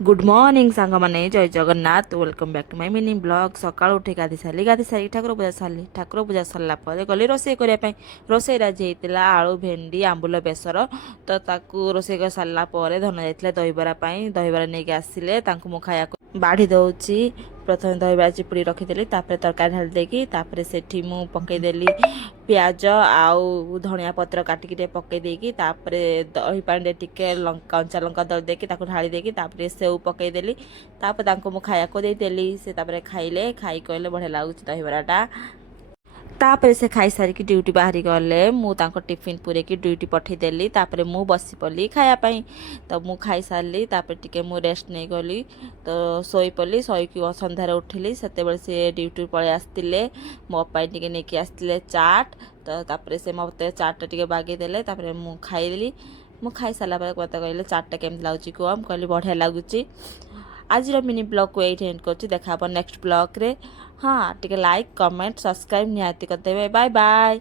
Good morning song मैंने जय Jagannath welcome back to my mini blog सकाल उठे गाधी सारी ठाकुर पूजा सरला गली रोसे करने रोसे आज होता आलू भेंडी आंबुल बेसर तो ताकू रोसे कर सारा धन जाते दहीबरा दहीबरा नहीं आसिले मु खाया बाढ़ी दौची प्रथम दहीबरा चिपुड़ी रखीदेली तरकारी ढाली देकी सेठी मु पकईदेली पियाज आउ धनिया पत्र काटिकी पकई देकी दही पानी टिके कंचा लंका दल देकी ढाली देकी सेव पकईदेली मु खाया देदेली से खाइले खाई कहले बढ़िया लगुच दहीबराटा तापर से खाई सारिकी ड्यूटी बाहरी गले मु तांको टिफिन पूरे की ड्यूटी पठेदेली तापर मु बसी पड़ी खायापाई तो मु खाई सारी तापर टिके मु रेस्ट नहीं गली तो सोई पड़ी शोईकी सन्धार उठिली से सी ड्यूटी पलि आसते मोपाई टिके नहीं आसते चाट तो तापर से मत चाटा टिके बागेदेले तापर मु खाइली मु खाई सारा मत कहले चाटा केमती लगुच कह कहली बढ़िया लगुच आज मिनी ब्लॉग को ये एंड कर देखा नेक्स्ट ब्लॉग रे हाँ टिके लाइक कमेंट सब्सक्राइब निहाती करदेवे बाय बाय।